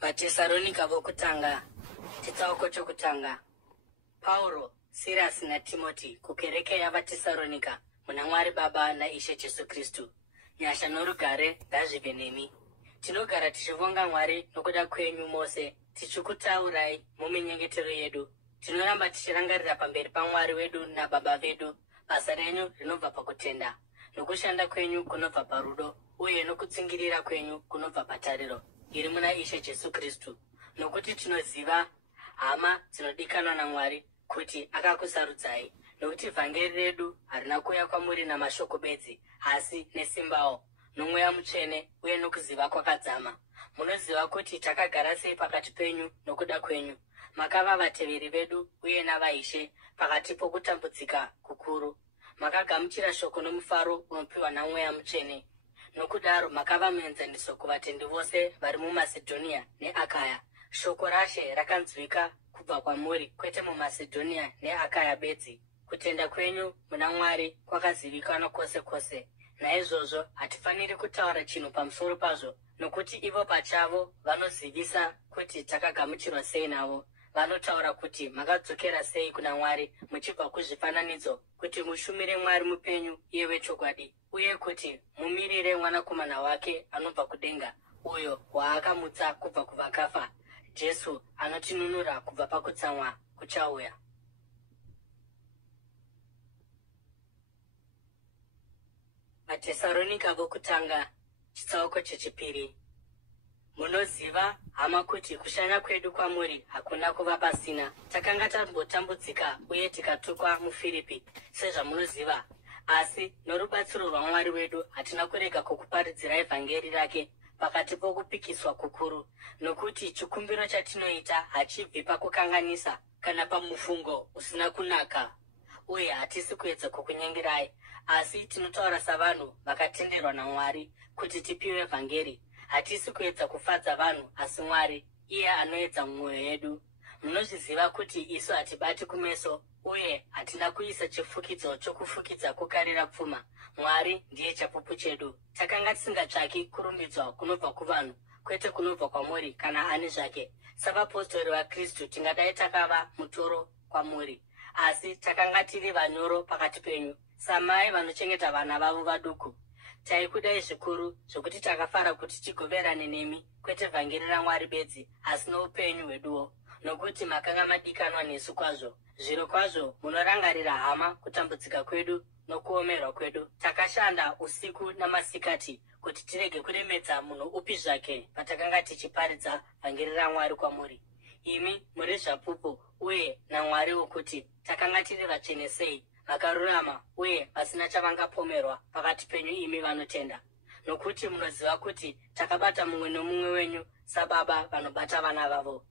vatesaronika vokutanga chitsauko chokutanga. Pauro, Silas naTimoti kukereke yavatesaronika muna Mwari Baba naIshe Jesu Kristu. Nyasha norugare ngazvive nemi. Tinogara tichivonga Mwari nokuda kwenyu mose, tichikutaurai muminyengetero yedu. Tinoramba tichirangarira pamberi paMwari wedu naBaba vedu basa renyu rinobva pakutenda, nokushanda kwenyu kunobva parudo, uye nokutsungirira kwenyu kunobva patariro iri muna Ishe Jesu Kristu. Nokuti tinoziva hama dzinodikanwa naMwari kuti akakusarudzai, nokuti vhangeri redu harina kuuya kwamuri namashoko bedzi, asi nesimbawo, noMweya Mutsvene uye nokuziva kwakadzama. Munoziva kuti takagara sei pakati penyu nokuda kwenyu. Makava vateveri vedu uye navaIshe pakati pokutambudzika kukuru. Makagamuchira shoko nomufaro unopiwa naMweya Mutsvene. Nokudaro makava muenzaniso kuvatendi vose vari muMasedhonia neAkaya. Shoko raShe rakanzwika kubva kwamuri, kwete muMasedhonia neAkaya bedzi. Kutenda kwenyu muna Mwari kwakazivikanwa kwose kwose. Naizvozvo hatifaniri kutaura chinhu pamusoro pazvo, nokuti ivo pachavo vanozivisa kuti takagamuchirwa sei navo. Vanotaura kuti makadzokera sei kuna Mwari muchibva kuzvifananidzo, kuti mushumire Mwari mupenyu iye wechokwadi, uye kuti mumirire mwanakomana wake anobva kudenga, uyo waakamutsa kubva kuvakafa, Jesu anotinunura kubva pakutsamwa kuchauya. Vatesaronika vokutanga chitsauko chechipiri. Munoziva hama kuti kushanya kwedu kwamuri hakuna kuva pasina. Takanga tambotambudzika uye tikatukwa muFiripi, sezvamunoziva. Asi norubatsiro rwaMwari wedu hatina kurega kukuparidzirai vhangeri rake pakati pokupikiswa kukuru, nokuti chikumbiro chatinoita hachibvi pakukanganisa kana pamufungo usina kunaka. Uye hatisi kuedza kukunyengerai, asi tinotaura savanhu vakatenderwa naMwari kuti tipiwe vhangeri. Hatisi kuedza kufadza vanhu, asi Mwari, iye anoedza mwoyo yedu. Munozviziva kuti isu hatibati kumeso, uye hatina kuisa chifukidzo chokufukidza kukarira pfuma. Mwari ndiye chapupu chedu. Takanga tisingatsvaki kurumbidzwa kunobva kuvanhu, kwete kunobva kwamuri kana ani zvake. Savapostori vaKristu tingadai takava mutoro kwamuri, asi takanga tiri vanyoro pakati penyu, samai vanochengeta vana vavo vaduku. Taikudai zvikuru zvokuti takafara kuti tigoverane nemi, kwete vhangeri raMwari bedzi, asi noupenyu hweduwo, nokuti makanga madikanwa nesu kwazvo. Zviro kwazvo munorangarira hama kutambudzika kwedu nokuomerwa kwedu. Takashanda usiku namasikati kuti tirege kuremedza munhu upi zvake patakanga tichiparidza vhangeri raMwari kwamuri. Imi muri zvapupu uye naMwari wokuti takanga tiri vatsvene sei, vakarurama uye vasina chavangapomerwa pakati penyu imi vanotenda. Nokuti munoziva kuti takabata mumwe nomumwe wenyu sababa vanobata vana vavo.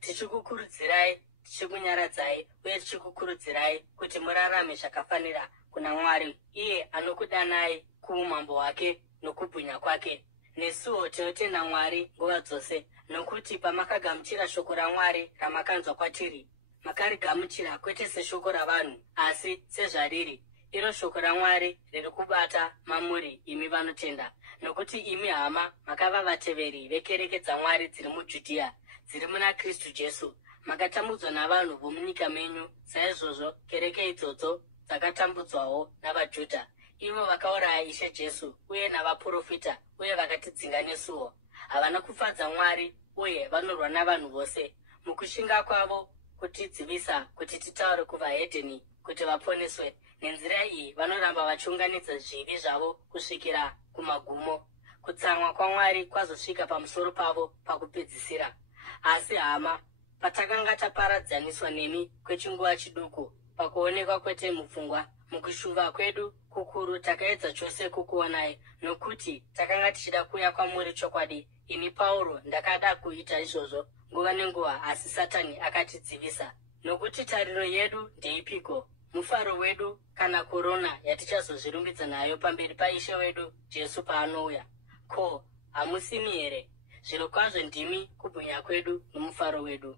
Tichikukurudzirai, tichikunyaradzai uye tichikukurudzirai kuti murarame zvakafanira kuna Mwari, iye anokudanai kuumambo hwake nokubwinya kwake. Nesuwo tinotenda Mwari nguva dzose, nokuti pamakagamuchira shoko raMwari ramakanzwa kwatiri, makarigamuchira kwete seshoko ravanhu, asi sezvariri, iro shoko raMwari riri kubata mamuri imi vanotenda. Nokuti imi hama makava vateveri vekereke dzaMwari dziri muJudhea, dziri muna Kristu Jesu. Makatambudzwa navanhu vomunyika menyu, saizvozvo kereke idzodzo dzakatambudzwawo navaJudha, ivo vakauraya Ishe Jesu uye navaprofita, uye vakatidzinga nesuwo. Havana kufadza Mwari uye vanorwa navanhu vose. Mukushinga kwavo kutidzivisa kuti titaure kuvahedheni kuti vaponeswe. Nenzira iyi vanoramba vachiunganidza zvivi zvavo kusvikira kumagumo. Kutsamwa kwaMwari kwazosvika pamusoro pavo pakupedzisira. Asi hama, patakanga taparadzaniswa nemi kwechinguva chiduku, pakuonekwa kwete mupfungwa, mukushuva kwedu kukuru takaedza chose kukuonai, nokuti takanga tichida kuuya kwamuri chokwadi. Ini Pauro ndakada kuita izvozvo nguva nenguva, asi Satani akatidzivisa. Nokuti tariro yedu ndeipiko? Mufaro wedu kana korona yatichazozvirumbidza nayo pamberi paIshe wedu Jesu paanouya? Ko, hamusimi here? Zvirokwazvo ndimi kubwinya kwedu nomufaro wedu.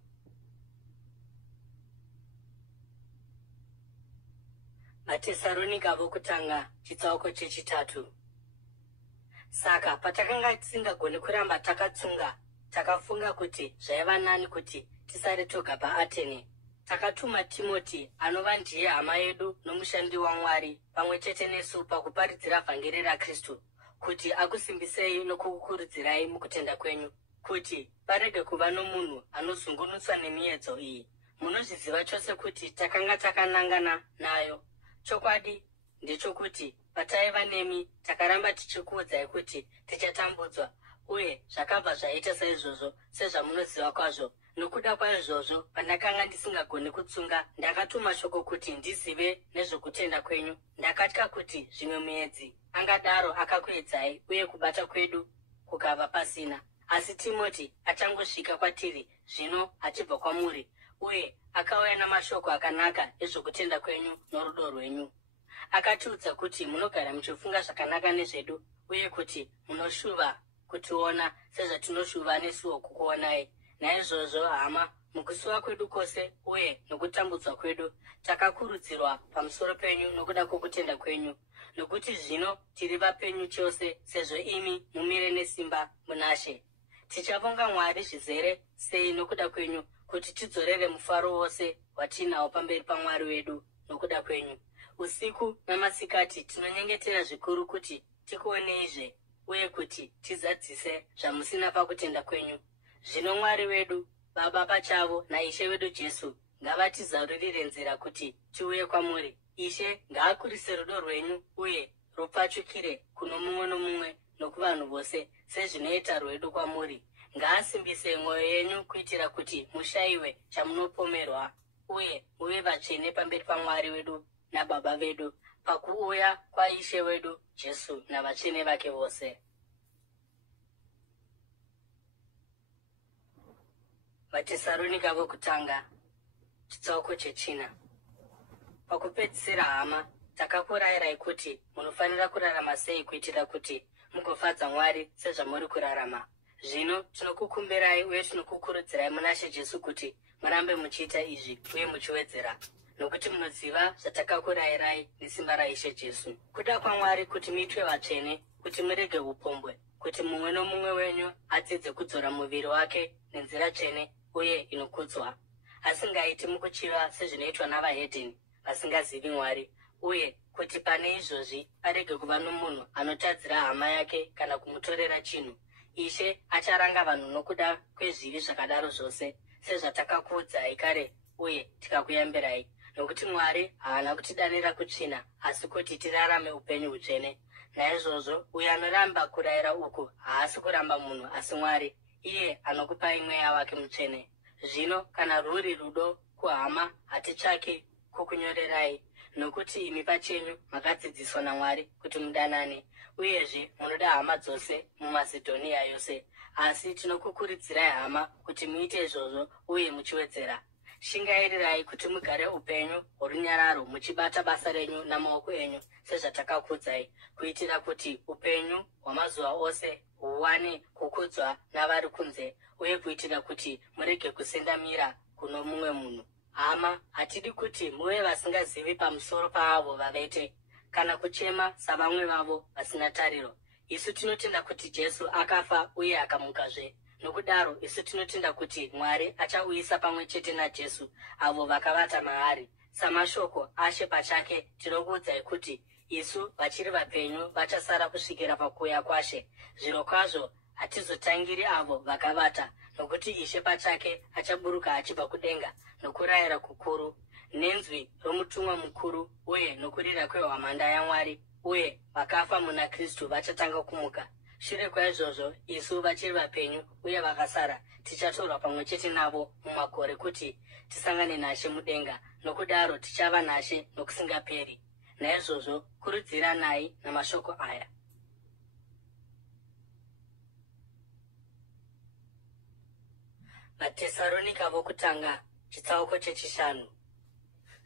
Vatesaronika vokutanga chitsauko chechitatu. Saka patakanga tisingagoni kuramba takatsunga takafunga kuti zvaiva nani kuti tisare toga paAtene. Takatuma Timoti, anova ndiye hama yedu nomushandi waMwari, pamwe chete nesu pakuparidzira vhangeri raKristu, kuti akusimbisei nokukukurudzirai mukutenda kwenyu, kuti parege kuva nomunhu anozungunutswa nemiedzo iyi. Munozviziva chose kuti takanga takanangana nayo. Chokwadi ndechokuti pataiva nemi takaramba tichikuudzai kuti tichatambudzwa, uye zvakabva zvaita saizvozvo sezvamunoziva kwazvo. Nokuda kwaizvozvo, pandakanga ndisingagoni kutsunga, ndakatuma shoko kuti ndizive nezvokutenda kwenyu. Ndakatya kuti zvimwe muedzi angadaro akakuedzai uye kubata kwedu kukava pasina. Asi Timoti achangosvika kwatiri zvino achibva kwamuri, uye akauya namashoko akanaka ezvokutenda kwenyu norudo rwenyu. Akatiudza kuti munogara muchifunga zvakanaka nezvedu, uye kuti munoshuva kutiona sezvatinoshuva nesuwo kukuonai. Naizvozvo hama, mukusuwa kwedu kwose uye nokutambudzwa kwedu, takakurudzirwa pamusoro penyu nokuda kwokutenda kwenyu, nokuti zvino tiri vapenyu chose sezvo imi mumire nesimba munashe. Tichavonga Mwari zvizere sei nokuda kwenyu, kuti tidzorere mufaro wose watinawo pamberi paMwari wedu nokuda kwenyu. Usiku namasikati tinonyengetera zvikuru kuti tikuoneizve, uye kuti tizadzise zvamusina pakutenda kwenyu. Zvino Mwari wedu, Baba pachavo naIshe wedu Jesu, ngavatizarurire nzira kuti tiuye kwamuri. Ishe ngaakurise rudo rwenyu uye rupfachukire kuno mumwe nomumwe nokuvanhu vose sezvinoita rwedu kwamuri. Ngaasimbise mwoyo yenyu kuitira kuti mushayiwe chamunopomerwa, uye muve vatsvene pamberi paMwari wedu naBaba vedu, pakuuya kwaIshe wedu Jesu navatsvene vake vose. Vatesaronika vokutanga, chitsauko chechina. Pakupedzisira hama, takakurayirai kuti munofanira kurarama sei kuitira kuti mugofadza Mwari sezvamuri kurarama. Zvino tinokukumbirai uye tinokukurudzirai munashe Jesu kuti murambe muchiita izvi uye muchiwedzera, nokuti munoziva zvatakakurayirai nesimba raIshe Jesu. Kuda kwaMwari kuti muitwe vatsvene, kuti murege upombwe, kuti mumwe nomumwe wenyu adzidze kudzora muviri wake nenzira tsvene uye inokudzwa, asingaiti mukuchiva sezvinoitwa navahedheni vasingazivi Mwari, uye kuti pane izvozvi arege kuva nomunhu anotadzira hama yake kana kumutorera chinhu. Ishe acharanga vanhu nokuda kwezvivi zvakadaro zvose, sezvatakakuudzai kare uye tikakuyambirai, nokuti Mwari haana kutidanira kutsvina, asi kuti tirarame upenyu hutsvene. Naizvozvo uyo anoramba kurayira uku haasi kuramba munhu asi Mwari, iye anokupai mweya wake mutsvene. Zvino kana rwuri rudo kuhama, hatitsvaki kukunyorerai, nokuti imi pachenyu makadzidziswa naMwari kuti mudanane, uyezve munoda hama dzose muMasedhonia yose. Asi tinokukurudzirai hama kuti muite izvozvo uye muchiwedzera. Shingairirai kuti mugare upenyu hworunyararo muchibata basa renyu namaoko enyu sezvatakakuudzai, kuitira kuti upenyu hwamazuva ose huwane kukudzwa navari kunze, uye kuitira kuti murege kusendamira kuno mumwe munhu. Hama, hatidi kuti muve vasingazivi pamusoro paavo vavete, kana kuchema savamwe vavo vasina tariro. Isu tinotenda kuti Jesu akafa uye akamukazve. Nokudaro isu tinotenda kuti Mwari achauyisa pamwe chete naJesu avo vakavata maari. Samashoko aShe pachake tinokuudzai kuti isu vachiri vapenyu vachasara kusvikira pakuuya kwaShe. Zvirokwazvo hatizotangiri avo vakavata, nokuti Ishe pachake achaburuka achibva kudenga nokurayira kukuru, nenzwi romutumwa mukuru uye nokurira kwehwamanda yaMwari, uye vakafa muna Kristu vachatanga kumuka. Shure kwaizvozvo, isu vachiri vapenyu uye vakasara tichatorwa pamwe chete navo mumakore kuti tisangane naShe mudenga, nokudaro tichava naShe nokusingaperi. Naizvozvo kurudziranai namashoko aya. Vatesaronika vokutanga, chitsauko chechishanu.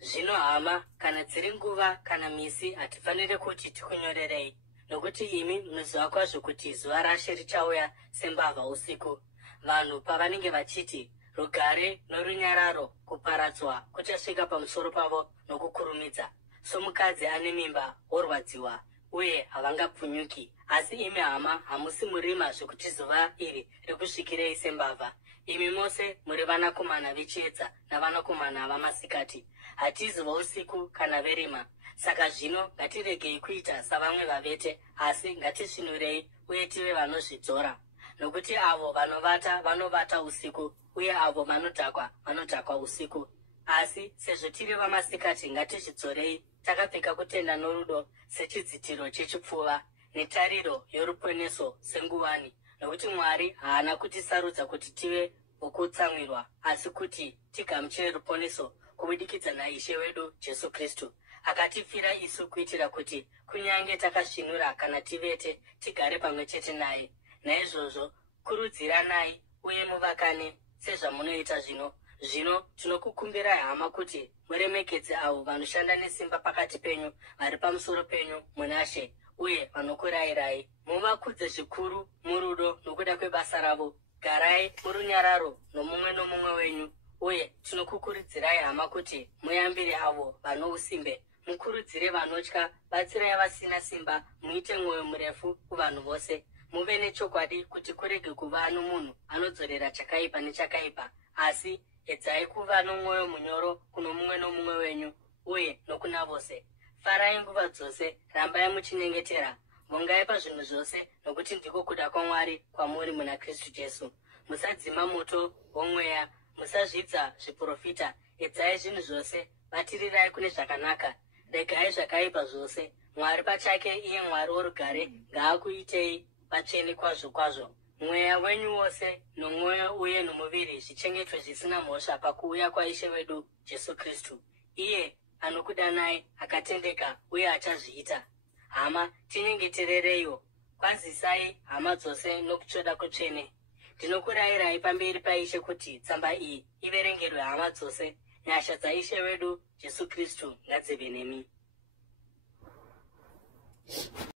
Zvino hama, kana dziri nguva kana misi hatifaniri kuti tikunyorerei, nokuti imi munoziva kwazvo kuti zuva raShe richauya sembavha usiku. Vanhu pavanenge vachiti rugare norunyararo, kuparadzwa kuchasvika pamusoro pavo nokukurumidza. Somukadzi ane mimba worwadziwa, uye havangapunyuki, Asi imi hama hamusi murima zvokuti zuva iri rikusvikirei sembavha. Imi mose muri vanakomana vechiedza navanakomana vamasikati. Hatizi vousiku kana verima. Saka zvino ngatiregei kuita savamwe vavete, asi ngatisvinurei uye tive vanozvidzora. Nokuti avo vanovata usiku, uye avo vanodhakwa usiku. Asi sezvo tiri vamasikati ngatizvidzorei, takapfeka kutenda norudo sechidzitiro chechipfuva, netariro yoruponeso senguwani. Nokuti Mwari haana kutisarudza kuti tive vokutsamwirwa, asi kuti tigamuchire ruponeso kubudikidza naIshe wedu Jesu Kristu. Akatifira isu kuitira kuti kunyange takasvinura kana tivete, tigare pamwe chete naye. Naizvozvo kurudziranai uye muvakane sezvamunoita zvino. Zvino tinokukumbirai hama kuti muremekedze avo vanoshanda nesimba pakati penyu, vari pamusoro penyu muna She, uye vanokurayirai. Muvakudze zvikuru murudo nokuda kwebasa ravo. Garai murunyararo nomumwe wenyu. Uye tinokukurudzirai hama kuti muyambire avo vano usimbe, mukurudzire vanotya, batsirai vasina simba, muite mwoyo murefu kuvanhu vose. Muve nechokwadi kuti kurege kuva nomunhu anodzorera chakaipa nechakaipa, asi edzai kuva nomwoyo munyoro kuno mumwe wenyu, uye nokuna vose. Farai nguva dzose, rambai muchinyengetera, vongai pazvinhu zvose, nokuti ndiko kuda kwaMwari kwamuri muna Kristu Jesu. Musadzima moto womweya, musazvidza zviprofita, edzai zvinhu zvose, batirirai kune zvakanaka, regai zvakaipa zvose. Mwari pachake, iye Mwari worugare, ngaakuitei vatsvene kwazvo. Mweya wenyu wose, nomwoyo uye nomuviri zvichengetwe zvisina mhosva pakuuya kwaIshe wedu Jesu Kristu. Iye anokudanai akatendeka uye achazviita. Hama, tinyengeterereiwo. Kwazisai hama dzose nokutsvoda kutsvene. Ndinokurayirai pamberi paIshe kuti tsamba iyi iverengerwe hama dzose. Nyasha dzaIshe wedu Jesu Kristu ngadzive nemi.